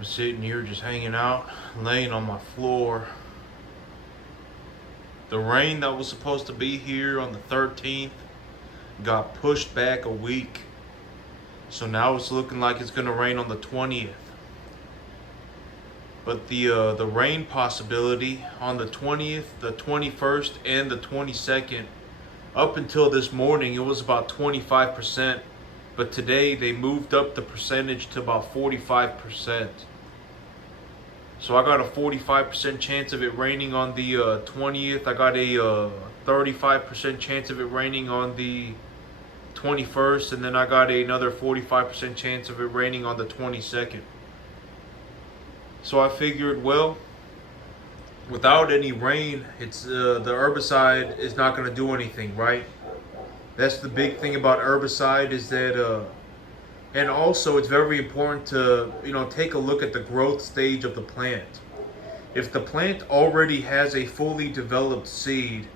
I'm sitting here just hanging out, laying on my floor. The rain that was supposed to be here on the 13th got pushed back a week. So now it's looking like it's gonna rain on the 20th. But the rain possibility on the 20th, the 21st, and the 22nd, up until this morning, it was about 25%. But today they moved up the percentage to about 45%. So I got a 45% chance of it raining on the 20th. I got a 35% chance of it raining on the 21st. And then I got another 45% chance of it raining on the 22nd. So I figured, well, without any rain, it's the herbicide is not going to do anything, right? That's the big thing about herbicide is that and also it's very important to take a look at the growth stage of the plant. If the plant already has a fully developed seed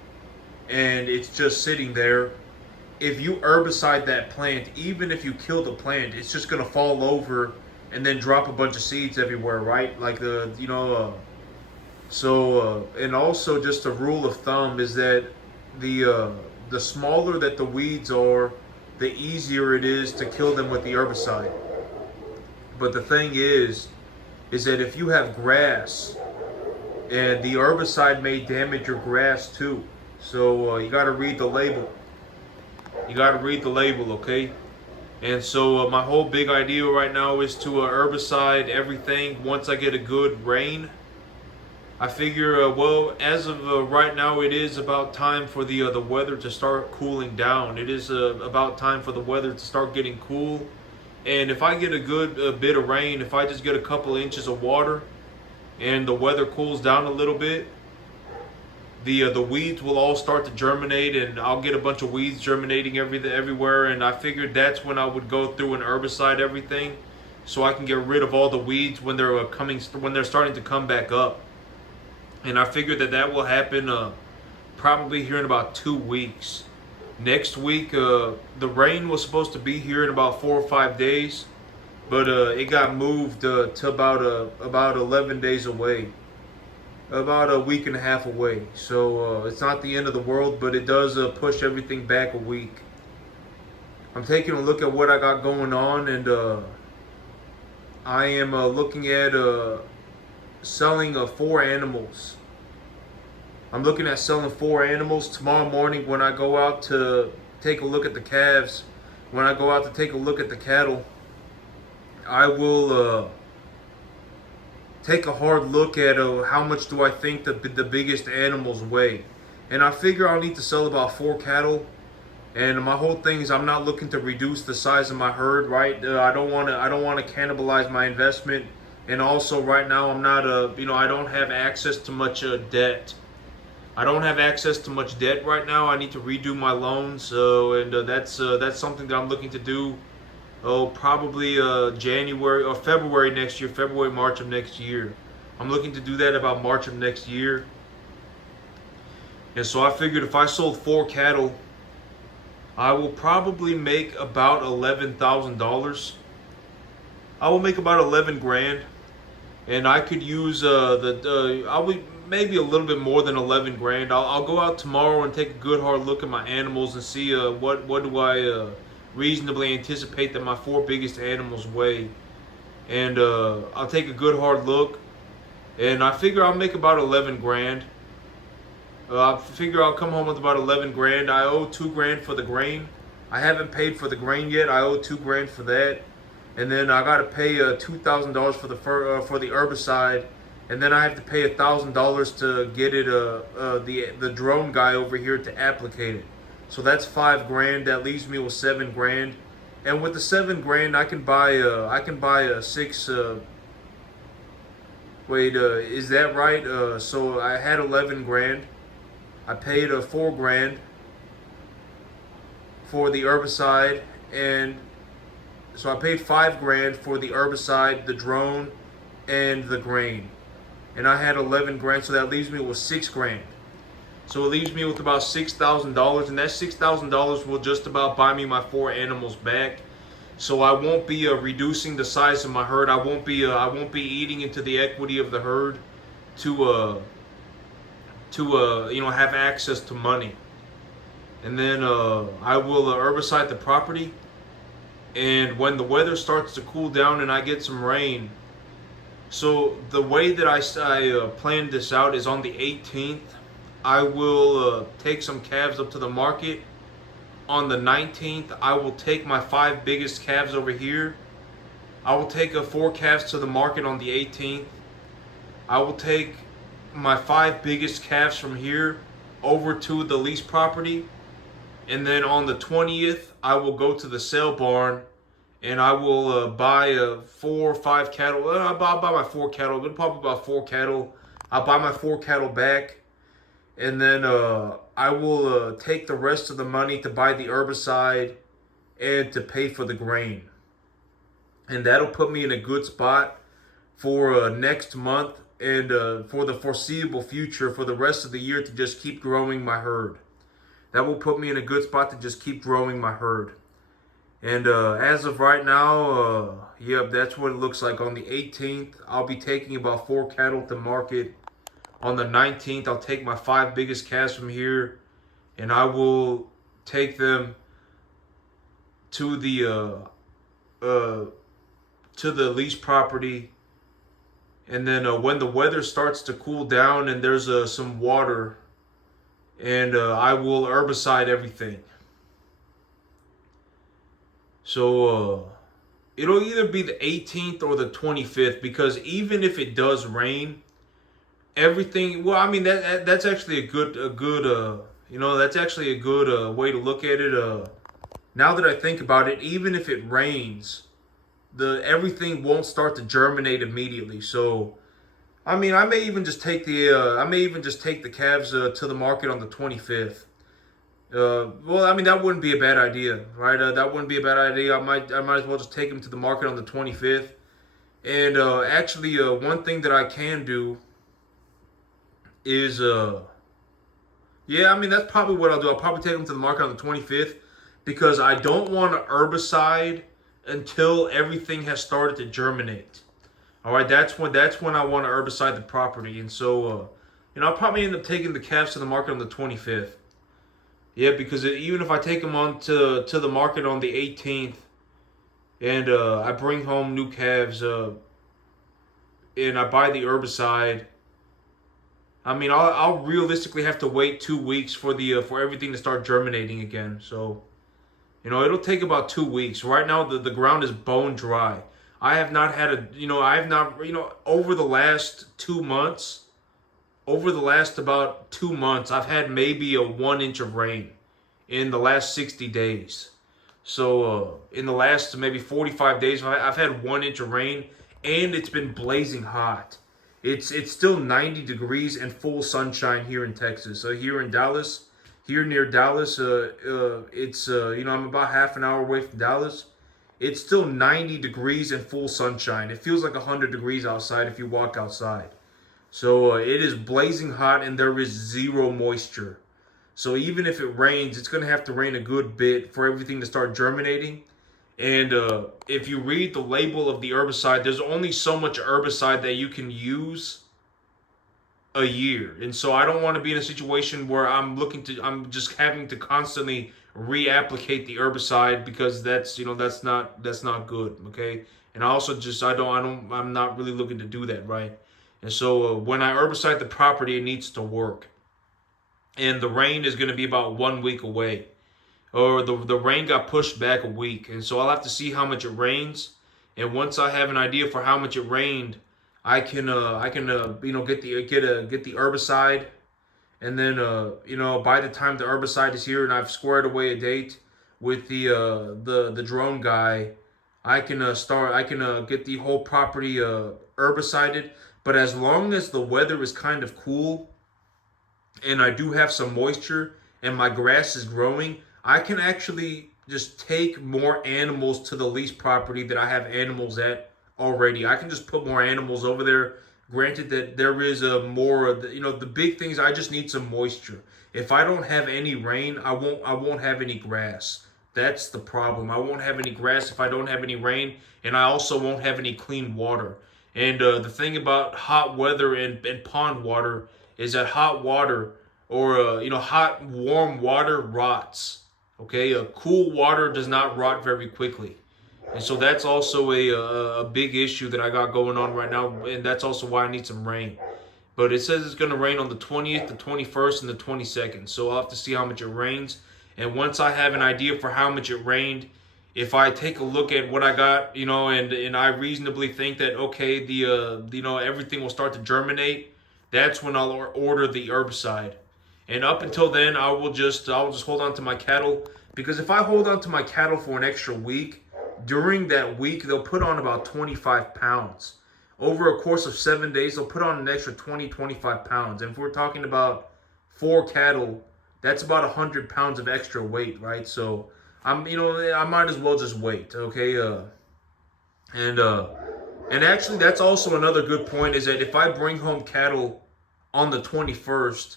and it's just sitting there, if you herbicide that plant, even if you kill the plant, it's just going to fall over and then drop a bunch of seeds everywhere, right? Like and also just a rule of thumb is that the smaller that the weeds are, the easier it is to kill them with the herbicide. But the thing is that if you have grass, and the herbicide may damage your grass too. So you got to read the label. You got to read the label, okay? And so my whole big idea right now is to herbicide everything once I get a good rain. I figure, well, as of right now, it is about time for the weather to start cooling down. It is about time for the weather to start getting cool. And if I get a good bit of rain, if I just get a couple inches of water and the weather cools down a little bit, the weeds will all start to germinate, and I'll get a bunch of weeds germinating everywhere. And I figured that's when I would go through and herbicide everything, so I can get rid of all the weeds when they're starting to come back up. And I figured that will happen probably here in about 2 weeks. Next week, the rain was supposed to be here in about 4 or 5 days, but it got moved to about 11 days away. About a week and a half away. So it's not the end of the world, but it does push everything back a week. I'm taking a look at what I got going on, and I am looking at selling 4 animals. I'm looking at selling 4 animals tomorrow morning when I go out to take a look at the calves. When I go out to take a look at the cattle, I will take a hard look at how much do I think the biggest animals weigh. And I figure I'll need to sell about 4 cattle. And my whole thing is I'm not looking to reduce the size of my herd, right? I don't want to cannibalize my investment. And also right now I'm not I don't have access to much debt. I don't have access to much debt right now. I need to redo my loans. That's something that I'm looking to do. Probably January or February next year, February, March of next year. I'm looking to do that about March of next year. And so I figured if I sold 4 cattle, I will probably make about $11,000. I will make about 11 grand. And I could use I would maybe a little bit more than 11 grand. I'll go out tomorrow and take a good hard look at my animals and see what do I reasonably anticipate that my 4 biggest animals weigh. And I'll take a good hard look, and I figure I'll make about 11 grand. I figure I'll come home with about 11 grand. I owe 2 grand for the grain. I haven't paid for the grain yet. I owe 2 grand for that. And then I got to pay $2,000 for the herbicide, and then I have to pay $1,000 to get it the drone guy over here to applicate it. So that's 5 grand. That leaves me with 7 grand. And with the 7 grand, I can buy a 6. Is that right? So I had 11 grand. I paid 4 grand for the herbicide, and so I paid 5 grand for the herbicide, the drone, and the grain. And I had 11 grand, so that leaves me with 6 grand. So it leaves me with about $6,000, and that $6,000 will just about buy me my 4 animals back. So I won't be reducing the size of my herd. I won't be eating into the equity of the herd to have access to money. And then I will herbicide the property. And when the weather starts to cool down and I get some rain, so the way that I planned this out is on the 18th, I will take some calves up to the market. On the 19th, I will take my 5 biggest calves over here. I will take 4 calves to the market on the 18th. I will take my 5 biggest calves from here over to the lease property. And then on the 20th, I will go to the sale barn and I will buy 4 or 5 cattle. I'll buy my 4 cattle. It'll probably be about 4 cattle. I'll buy my 4 cattle back. And then I will take the rest of the money to buy the herbicide and to pay for the grain. And that'll put me in a good spot for next month and for the foreseeable future for the rest of the year to just keep growing my herd. That will put me in a good spot to just keep growing my herd. And as of right now, yep, that's what it looks like. On the 18th, I'll be taking about 4 cattle to market. On the 19th, I'll take my 5 biggest calves from here, and I will take them to the lease property. And then when the weather starts to cool down and there's some water, and I will herbicide everything. So it'll either be the 18th or the 25th, because even if it does rain, everything. Well, I mean that's actually a good that's actually a good way to look at it. Now that I think about it, even if it rains, everything won't start to germinate immediately. So, I mean, I may even just take the calves to the market on the 25th. Well, I mean that wouldn't be a bad idea, right? That wouldn't be a bad idea. I might as well just take them to the market on the 25th. And actually, one thing that I can do is yeah, I mean that's probably what I'll do. I'll probably take them to the market on the 25th because I don't want to herbicide until everything has started to germinate. All right, that's when I want to herbicide the property, and so I'll probably end up taking the calves to the market on the 25th. Yeah, because even if I take them on to the market on the 18th, and I bring home new calves, and I buy the herbicide, I mean I'll realistically have to wait 2 weeks for for everything to start germinating again. So, it'll take about 2 weeks. Right now the ground is bone dry. I have not had over the last 2 months. Over the last about 2 months, I've had maybe a 1 inch of rain in the last 60 days. So in the last maybe 45 days, I've had 1 inch of rain, and it's been blazing hot. It's still 90 degrees and full sunshine here in Texas. So here in Dallas, here near Dallas, it's I'm about half an hour away from Dallas. It's still 90 degrees and full sunshine. It feels like 100 degrees outside if you walk outside. So it is blazing hot and there is zero moisture. So even if it rains, it's going to have to rain a good bit for everything to start germinating. And if you read the label of the herbicide, there's only so much herbicide that you can use a year. And so I don't want to be in a situation where I'm just having to constantly reapplicate the herbicide, because that's not good. Okay. And I also I'm not really looking to do that. Right. And so when I herbicide the property, it needs to work. And the rain is going to be about 1 week away. Or the rain got pushed back a week. And so I'll have to see how much it rains. And once I have an idea for how much it rained, I can get the herbicide. And then by the time the herbicide is here and I've squared away a date with the drone guy, I can get the whole property herbicided. But as long as the weather is kind of cool and I do have some moisture and my grass is growing, I can actually just take more animals to the lease property that I have animals at already. I can just put more animals over there. Granted that there is more of the big things. I just need some moisture. If I don't have any rain, I won't have any grass. That's the problem. I won't have any grass if I don't have any rain, and I also won't have any clean water. And the thing about hot weather and pond water is that hot water or hot warm water rots. Okay, cool water does not rot very quickly, and so that's also a big issue that I got going on right now, and that's also why I need some rain. But it says it's going to rain on the 20th, the 21st, and the 22nd. So I'll have to see how much it rains. And once I have an idea for how much it rained, if I take a look at what I got, and I reasonably think that okay, everything will start to germinate, that's when I'll order the herbicide. And up until then, I'll just hold on to my cattle, because if I hold on to my cattle for an extra week, during that week they'll put on about 25 pounds. Over a course of 7 days, they'll put on an extra 20, 25 pounds. And if we're talking about 4 cattle, that's about 100 pounds of extra weight, right? So I might as well just wait, okay? And actually, that's also another good point, is that if I bring home cattle on the 21st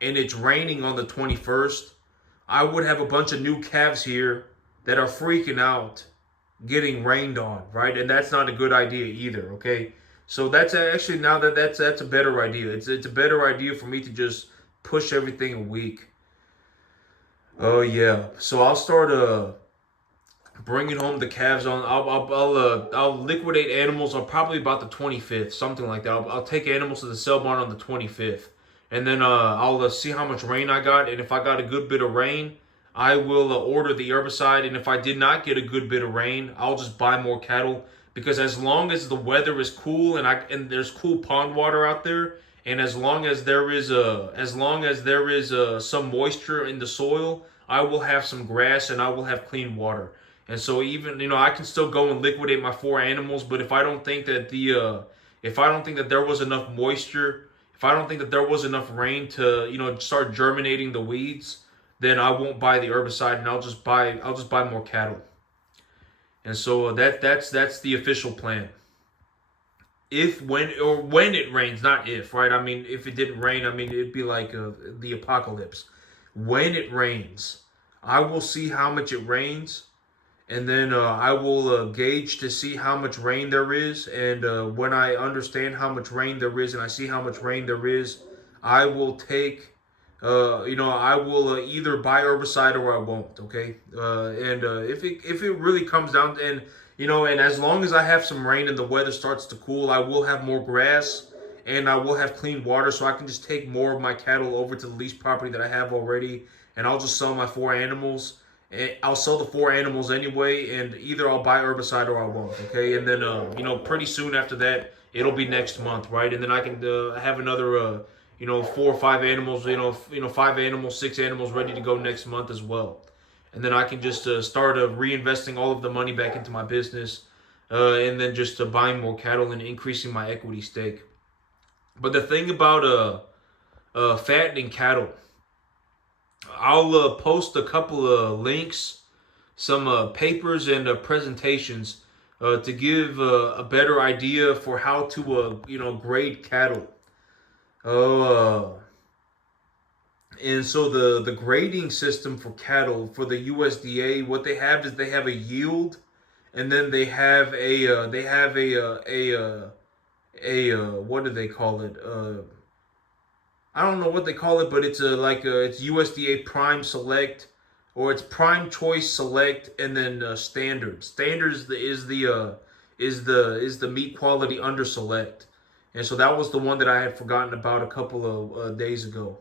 and it's raining on the 21st, I would have a bunch of new calves here that are freaking out getting rained on, right? And that's not a good idea either, okay? So that's actually, now that's a better idea. It's a better idea for me to just push everything a week. Oh yeah. So I'll start bringing home the calves on. I'll liquidate animals on probably about the 25th, something like that. I'll take animals to the sale barn on the 25th, and then I'll see how much rain I got, and if I got a good bit of rain, I will order the herbicide. And if I did not get a good bit of rain, I'll just buy more cattle, because as long as the weather is cool and there's cool pond water out there, and as long as there is some moisture in the soil, I will have some grass and I will have clean water. And so even I can still go and liquidate my 4 animals, but if I don't think that there was enough moisture, if I don't think that there was enough rain to start germinating the weeds, then I won't buy the herbicide, and I'll just buy more cattle. And so that's the official plan. When it rains, not if, right? I mean, if it didn't rain, I mean, it'd be like the apocalypse. When it rains, I will see how much it rains, and then I will gauge to see how much rain there is. And when I understand how much rain there is, and I see how much rain there is, I will take, I will either buy herbicide or I won't. Okay, and if it really comes down to, and as long as I have some rain and the weather starts to cool, I will have more grass and I will have clean water, so I can just take more of my cattle over to the lease property that I have already, and I'll just sell my 4 animals. I'll sell the 4 animals anyway, and either I'll buy herbicide or I won't. Okay, and then pretty soon after that, it'll be next month, right? And then I can have another 4 or 5 animals, 5 animals, 6 animals ready to go next month as well. And then I can just start reinvesting all of the money back into my business, and then just buying more cattle and increasing my equity stake. But the thing about fattening cattle, I'll post a couple of links, some papers and presentations to give a better idea for how to grade cattle. And so the grading system for cattle for the USDA, what they have is they have a yield, and then they have a what do they call it? I don't know what they call it, but it's it's USDA Prime Select, or it's Prime Choice Select, and then Standard. Standard is the meat quality under Select, and so that was the one that I had forgotten about a couple of days ago.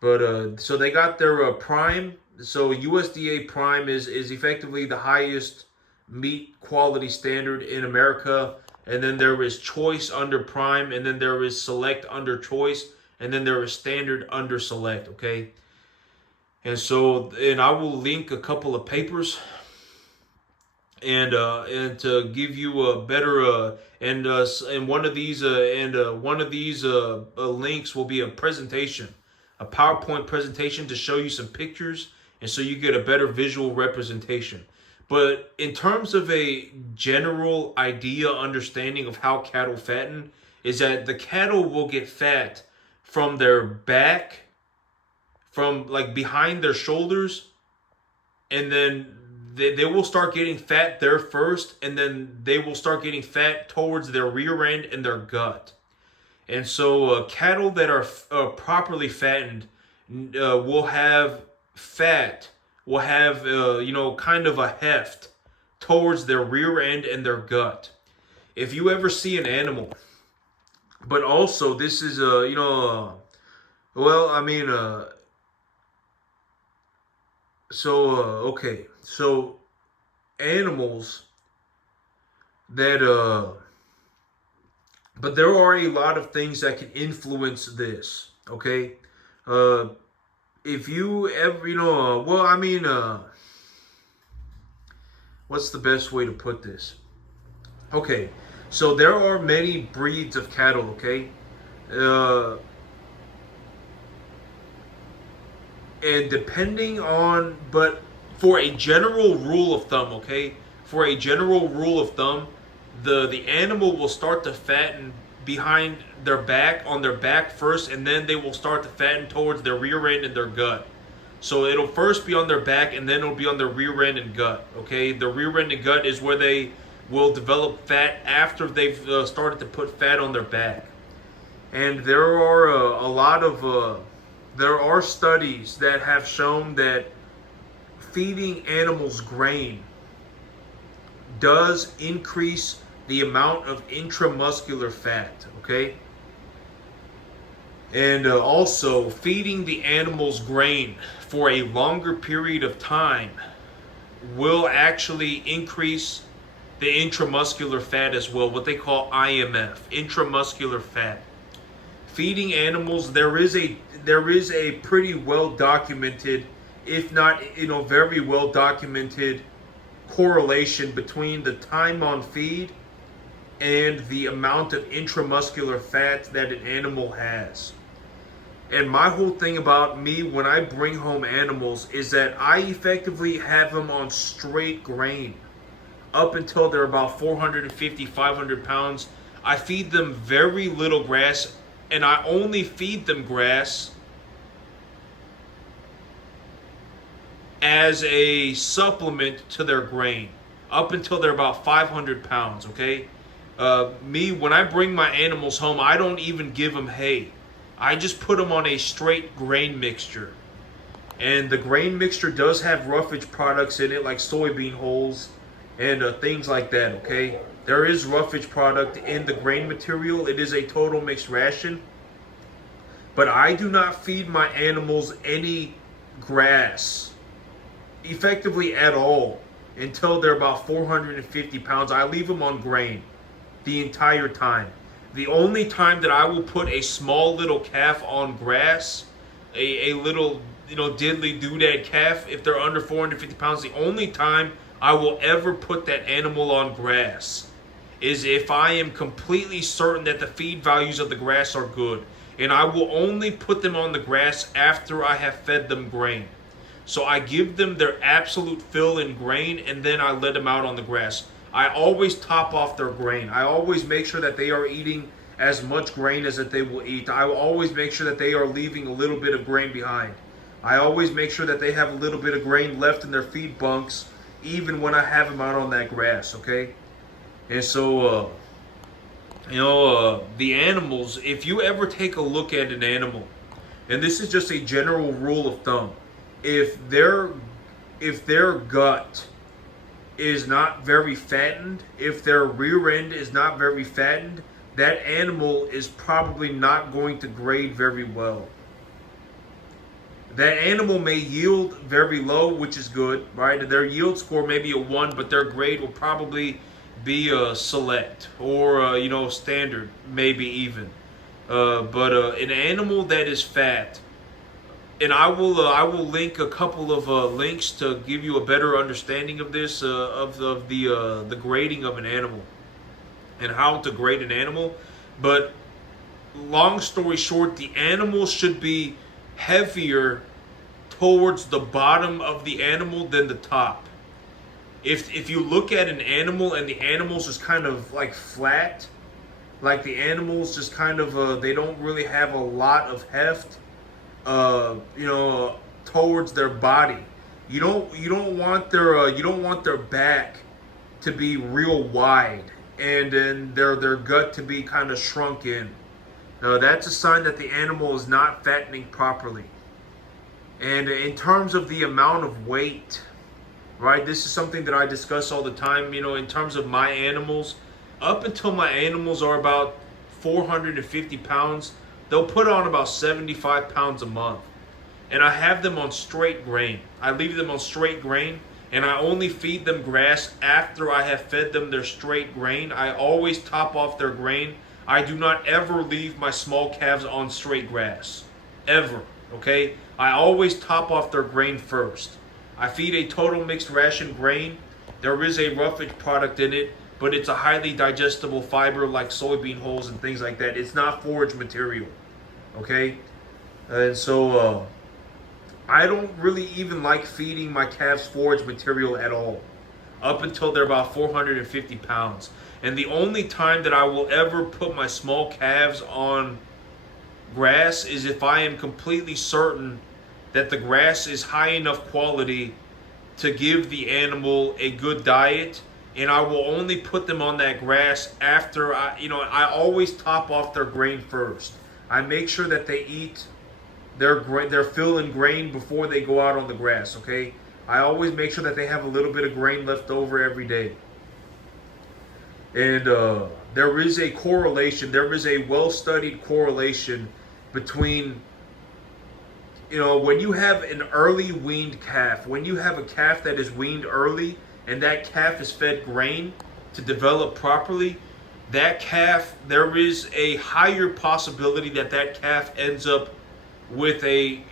But so they got their Prime. So USDA Prime is effectively the highest meat quality standard in America, and then there is Choice under Prime, and then there is Select under Choice, and then there is Standard under Select. Okay, and I will link a couple of papers, and to give you a better and one of these links will be a presentation, a PowerPoint presentation to show you some pictures, and so you get a better visual representation. But in terms of a general idea, understanding of how cattle fatten, is that the cattle will get fat from their back, from like behind their shoulders, and then they will start getting fat there first, and then they will start getting fat towards their rear end and their gut. And so cattle that are properly fattened will have fat, will have kind of a heft towards their rear end and their gut. If you ever see an animal, but also this is well, I mean, okay, so animals that but there are a lot of things that can influence this. Okay, if you ever, well, I mean, what's the best way to put this? Okay, so there are many breeds of cattle. Okay, and depending on, but for a general rule of thumb, okay, for a general rule of thumb, the animal will start to fatten behind their back, on their back first, and then they will start to fatten towards their rear end and their gut. So it'll first be on their back, and then it'll be on their rear end and gut. Okay, the rear end and gut is where they will develop fat after they've started to put fat on their back. And there are a lot of there are studies that have shown that feeding animals grain does increase the amount of intramuscular fat, okay? And also, feeding the animals grain for a longer period of time will actually increase the intramuscular fat as well, what they call IMF, intramuscular fat. Feeding animals, there is a pretty well documented, if not very well documented, correlation between the time on feed and the amount of intramuscular fat that an animal has. And my whole thing about me when I bring home animals is that I effectively have them on straight grain up until they're about 450, 500 pounds. I feed them very little grass, and I only feed them grass as a supplement to their grain up until they're about 500 pounds, okay? When I bring my animals home, I don't even give them hay. I just put them on a straight grain mixture. And the grain mixture does have roughage products in it, like soybean hulls and things like that, okay? There is roughage product in the grain material. It is a total mixed ration. But I do not feed my animals any grass, effectively at all, until they're about 450 pounds. I leave them on grain the entire time. The only time that I will put a small little calf on grass, a little diddly doodad calf, if they're under 450 pounds, the only time I will ever put that animal on grass is if I am completely certain that the feed values of the grass are good. And I will only put them on the grass after I have fed them grain. So I give them their absolute fill in grain, and then I let them out on the grass. I always top off their grain. I always make sure that they are eating as much grain as that they will eat. I will always make sure that they are leaving a little bit of grain behind. I always make sure that they have a little bit of grain left in their feed bunks, even when I have them out on that grass, okay? And so, the animals, if you ever take a look at an animal, and this is just a general rule of thumb, if their gut is not very fattened, if their rear end is not very fattened, that animal is probably not going to grade very well. That animal may yield very low, which is good, right? Their yield score may be a 1, but their grade will probably be a select or standard, maybe even. But an animal that is fat, and I will link a couple of links to give you a better understanding of this, of the grading of an animal and how to grade an animal. But long story short, the animal should be heavier towards the bottom of the animal than the top. If you look at an animal and the animal's just kind of like flat, like the animals just kind of they don't really have a lot of heft towards their body, You don't want their back to be real wide, and then their gut to be kind of shrunk in. That's a sign that the animal is not fattening properly. And in terms of the amount of weight, right? This is something that I discuss all the time. In terms of my animals, up until my animals are about 450 pounds, they'll put on about 75 pounds a month. And I have them on straight grain. I leave them on straight grain, and I only feed them grass after I have fed them their straight grain. I always top off their grain. I do not ever leave my small calves on straight grass. Ever. Okay? I always top off their grain first. I feed a total mixed ration grain. There is a roughage product in it, but it's a highly digestible fiber like soybean hulls and things like that. It's not forage material. Okay? And so, I don't really even like feeding my calves forage material at all, up until they're about 450 pounds. And the only time that I will ever put my small calves on grass is if I am completely certain that the grass is high enough quality to give the animal a good diet. And I will only put them on that grass after I always top off their grain first. I make sure that they eat their fill and grain before they go out on the grass. Okay, I always make sure that they have a little bit of grain left over every day. And there is a correlation. There is a well-studied correlation between when you have an early weaned calf, when you have a calf that is weaned early and that calf is fed grain to develop properly, that calf, there is a higher possibility that that calf ends up with a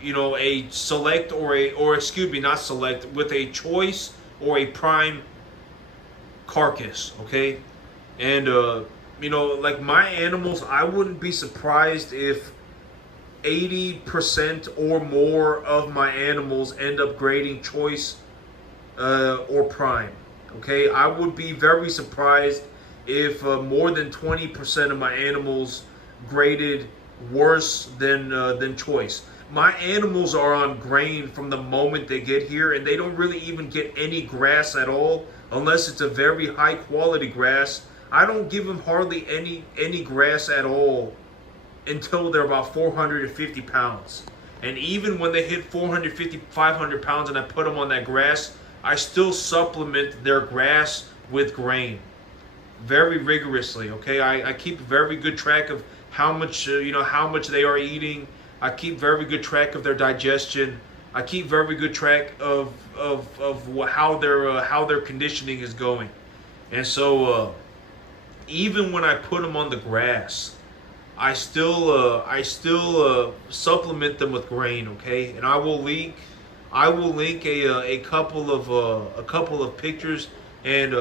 select or excuse me, not select, with a choice or a prime carcass. Okay, and like my animals, I wouldn't be surprised if 80% or more of my animals end up grading choice or prime. Okay, I would be very surprised if more than 20% of my animals graded worse than choice. My animals are on grain from the moment they get here, and they don't really even get any grass at all unless it's a very high quality grass. I don't give them hardly any grass at all until they're about 450 pounds. And even when they hit 450, 500 pounds and I put them on that grass, I still supplement their grass with grain very rigorously. Okay, I keep very good track of how much how much they are eating. I keep very good track of their digestion. I keep very good track of how their conditioning is going. And so even when I put them on the grass, I still supplement them with grain. Okay, and I will link a couple of pictures and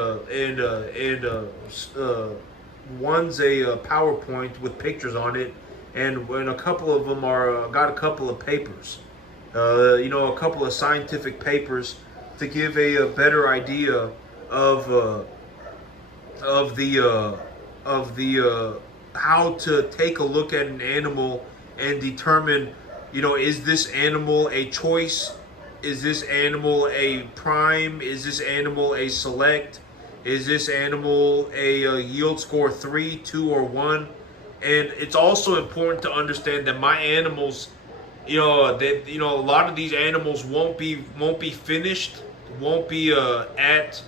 one's a PowerPoint with pictures on it, and a couple of them are got a couple of papers, a couple of scientific papers to give a better idea of the how to take a look at an animal and determine, is this animal a choice? Is this animal a prime? Is this animal a select? Is this animal a yield score 3, 2, or 1? And it's also important to understand that my animals, a lot of these animals won't be finished, won't be at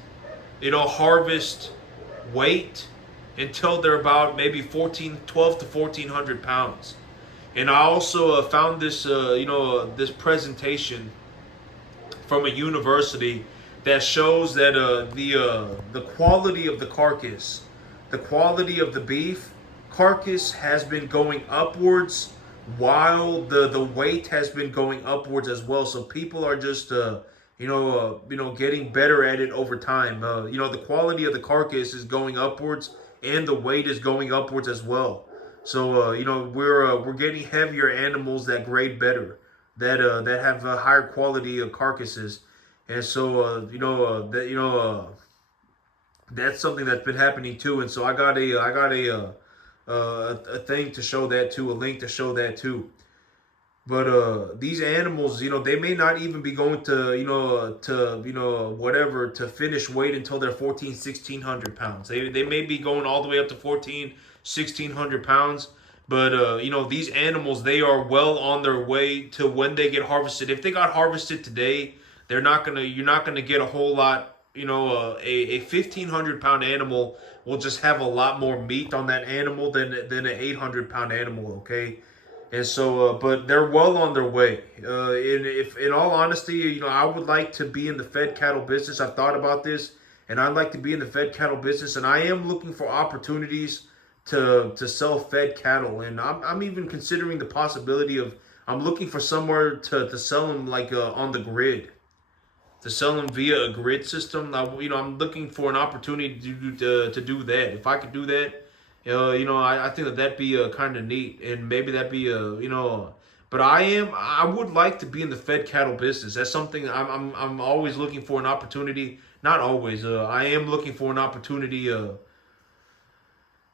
harvest weight until they're about maybe 12 to 1400 pounds. And I also found this this presentation from a university that shows that the quality of the carcass, the quality of the beef carcass has been going upwards, while the weight has been going upwards as well. So people are just getting better at it over time. The quality of the carcass is going upwards, and the weight is going upwards as well. So we're getting heavier animals that grade better, that have a higher quality of carcasses. And so that's something that's been happening too. And so I got a thing to show that too, a link to show that too. But these animals, they may not even be going to, whatever, to finish weight until they're 14, 1600 pounds. They may be going all the way up to 14, 1600 pounds. But these animals, they are well on their way to when they get harvested. If they got harvested today, you're not gonna get a whole lot. A 1500 pound animal will just have a lot more meat on that animal than an 800 pound animal. Okay. And so, but they're well on their way. In all honesty, I would like to be in the fed cattle business. I've thought about this, and I'd like to be in the fed cattle business. And I am looking for opportunities to sell fed cattle. And I'm even considering the possibility of I'm looking for somewhere to sell them like on the grid, to sell them via a grid system. Now, I'm looking for an opportunity to do that. If I could do that, I think that'd be kind of neat, and maybe that'd be But I would like to be in the fed cattle business. That's something I'm always looking for an opportunity. Not always. I am looking for an opportunity. I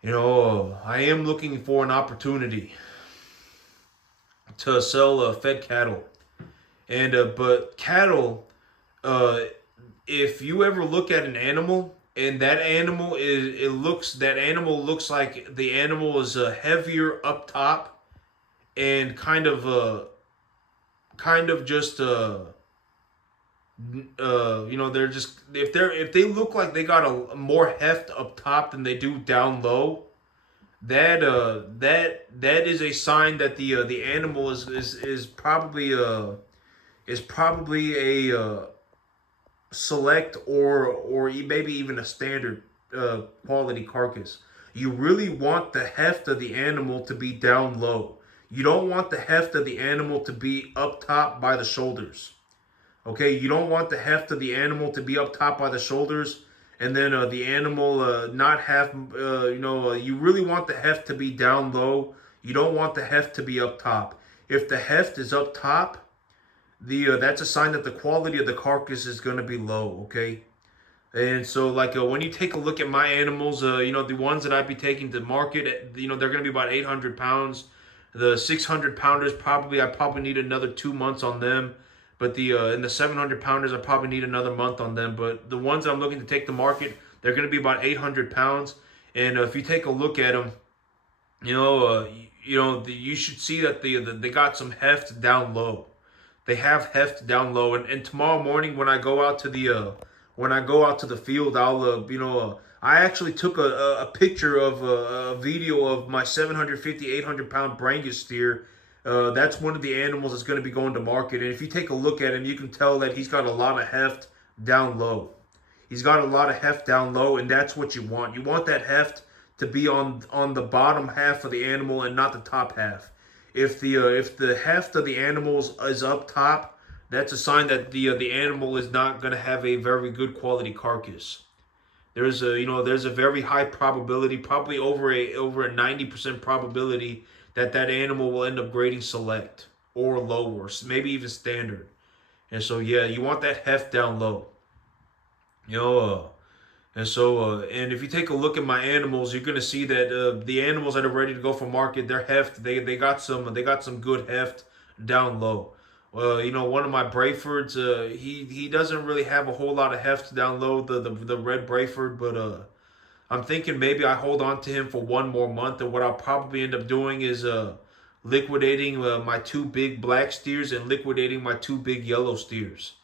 am looking for an opportunity to sell fed cattle, and but cattle. Uh, if you ever look at an animal and that animal looks like the animal is heavier up top and kind of just they're just if they look like they got a more heft up top than they do down low, that is a sign that the animal is probably a select or maybe even a standard quality carcass. You really want the heft of the animal to be down low. You don't want the heft of the animal to be up top by the shoulders. Okay, you don't want the heft of the animal to be up top by the shoulders, and then the animal not have you really want the heft to be down low. You don't want the heft to be up top. If the heft is up top, the that's a sign that the quality of the carcass is going to be low. Okay. And so, like, when you take a look at my animals, the ones that I'd be taking to market, they're going to be about 800 pounds. The 600 pounders, I probably need another 2 months on them. But and the 700 pounders, I probably need another month on them. But the ones I'm looking to take to market, they're going to be about 800 pounds. And if you take a look at them, you should see that they got some heft down low. They have heft down low, and tomorrow morning when I go out to the field, I'll I actually took a picture of a video of my 750 800 pound Brangus steer. That's one of the animals that's going to be going to market, and if you take a look at him, you can tell that he's got a lot of heft down low. He's got a lot of heft down low, and that's what you want. You want that heft to be on the bottom half of the animal and not the top half. If the heft of the animals is up top, that's a sign that the animal is not going to have a very good quality carcass. There's a very high probability, probably over a 90% probability that animal will end up grading select or lower, maybe even standard. And so yeah, you want that heft down low. You know, and if you take a look at my animals, you're gonna see that the animals that are ready to go for market, their heft, they got some good heft down low. One of my Brayfords, he doesn't really have a whole lot of heft down low, the red Brayford, but I'm thinking maybe I hold on to him for 1 more month, and what I'll probably end up doing is liquidating my two big black steers and liquidating my two big yellow steers.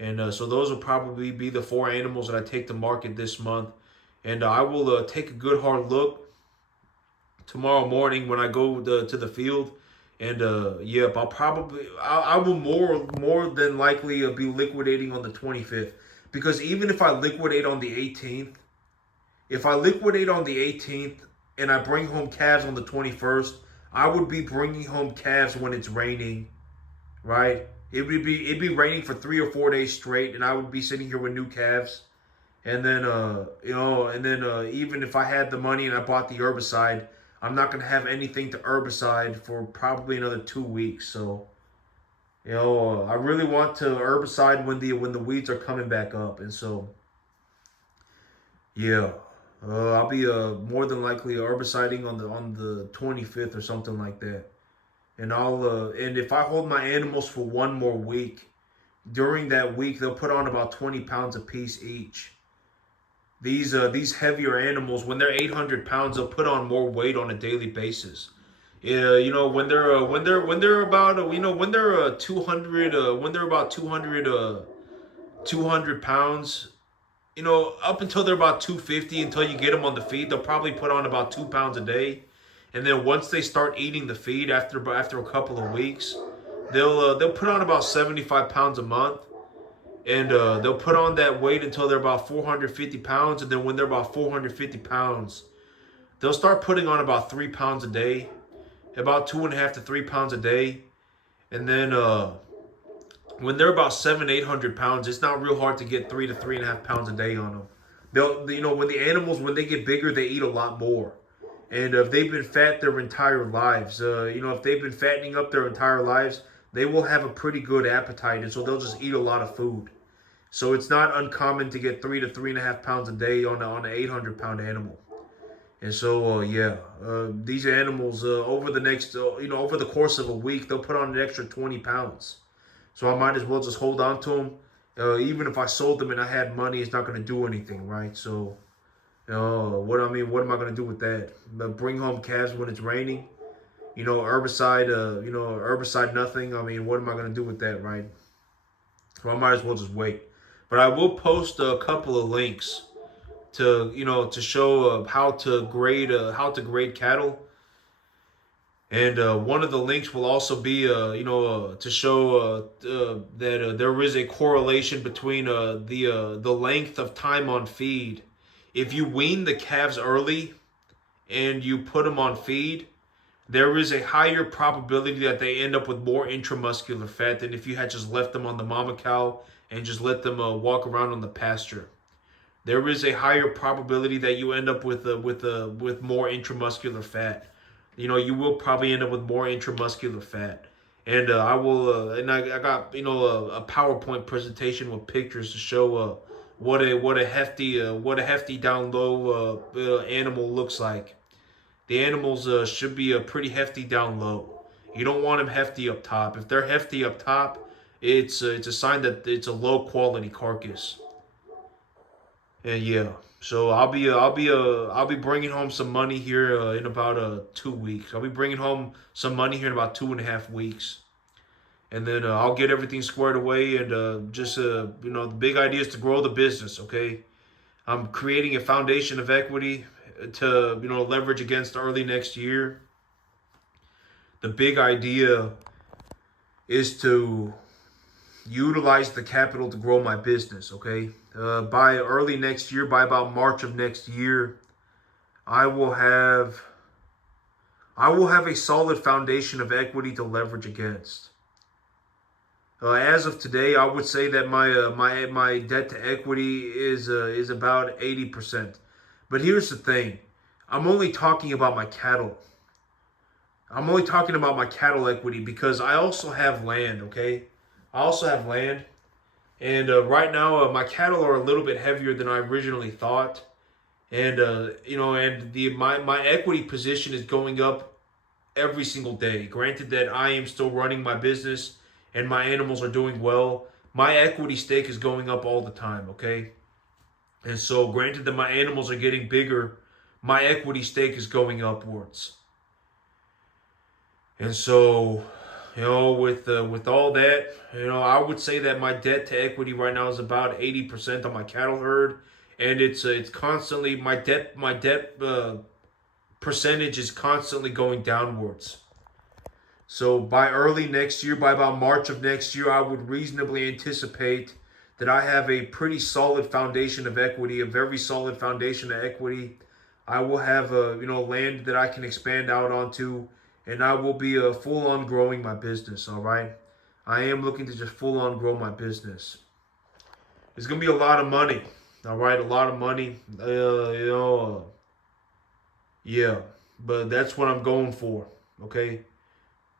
And so those will probably be the four animals that I take to market this month. And I will take a good hard look tomorrow morning when I go to the field. And yep, I will more than likely be liquidating on the 25th. Because even if I liquidate on the 18th, if I liquidate on the 18th and I bring home calves on the 21st, I would be bringing home calves when it's raining, right? It'd be raining for 3 or 4 days straight, and I would be sitting here with new calves. And then even if I had the money and I bought the herbicide, I'm not gonna have anything to herbicide for probably another 2 weeks. So I really want to herbicide when the weeds are coming back up, and so yeah, I'll be more than likely herbiciding on the 25th or something like that. and and if I hold my animals for one more week, during that week they'll put on about 20 pounds a piece each. These heavier animals, when they're 800 pounds, they'll put on more weight on a daily basis. Yeah, when they're about when they're 200 when they're about 200 pounds, up until they're about 250, until you get them on the feed, they'll probably put on about 2 pounds a day. And then once they start eating the feed after a couple of weeks, they'll put on about 75 pounds a month. And they'll put on that weight until they're about 450 pounds. And then when they're about 450 pounds, they'll start putting on about 3 pounds a day, about 2.5 to 3 pounds a day. And then when they're about 800 pounds, it's not real hard to get 3 to 3.5 pounds a day on them. When the animals, when they get bigger, they eat a lot more. And if they've been fat their entire lives, if they've been fattening up their entire lives, they will have a pretty good appetite, and so they'll just eat a lot of food. So it's not uncommon to get 3 to 3.5 pounds a day on an 800-pound animal. And so these animals over the next over the course of a week, they'll put on an extra 20 pounds. So I might as well just hold on to them. Even if I sold them and I had money, it's not going to do anything, right? So, what am I going to do with that? Bring home calves when it's raining? Herbicide nothing. I mean, what am I going to do with that, right? So I might as well just wait. But I will post a couple of links to show how to grade cattle. And one of the links will also be, to show that there is a correlation between the length of time on feed. If you wean the calves early and you put them on feed, there is a higher probability that they end up with more intramuscular fat than if you had just left them on the mama cow and just let them walk around on the pasture. There is a higher probability that you end up with more intramuscular fat. You will probably end up with more intramuscular fat. And I will, I got a PowerPoint presentation with pictures to show what a hefty down low animal looks like. The animals should be pretty hefty down low. You don't want them hefty up top. If they're hefty up top, it's a sign that it's a low quality carcass. And yeah, so I'll be bringing home some money here in about 2 weeks. I'll be bringing home some money here in about 2.5 weeks, and then I'll get everything squared away. And the big idea is to grow the business. Okay, I'm creating a foundation of equity to leverage against early next year. The big idea is to utilize the capital to grow my business. Okay, by early next year, by about March of next year, I will have a solid foundation of equity to leverage against. As of today, I would say that my debt to equity is about 80%. But here's the thing: I'm only talking about my cattle. I'm only talking about my cattle equity because I also have land. Okay, I also have land, and right now my cattle are a little bit heavier than I originally thought, and my equity position is going up every single day. Granted that I am still running my business and my animals are doing well, my equity stake is going up all the time. Okay, and so granted that my animals are getting bigger, my equity stake is going upwards, and so. With all that, I would say that my debt to equity right now is about 80% on my cattle herd, and it's constantly my debt percentage is constantly going downwards. So by early next year, by about March of next year, I would reasonably anticipate that I have a pretty solid foundation of equity, a very solid foundation of equity. I will have land that I can expand out onto. And I will be full on growing my business, all right? I am looking to just full on grow my business. It's going to be a lot of money, all right? A lot of money, yeah. But that's what I'm going for, okay?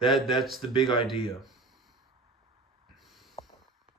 That's the big idea.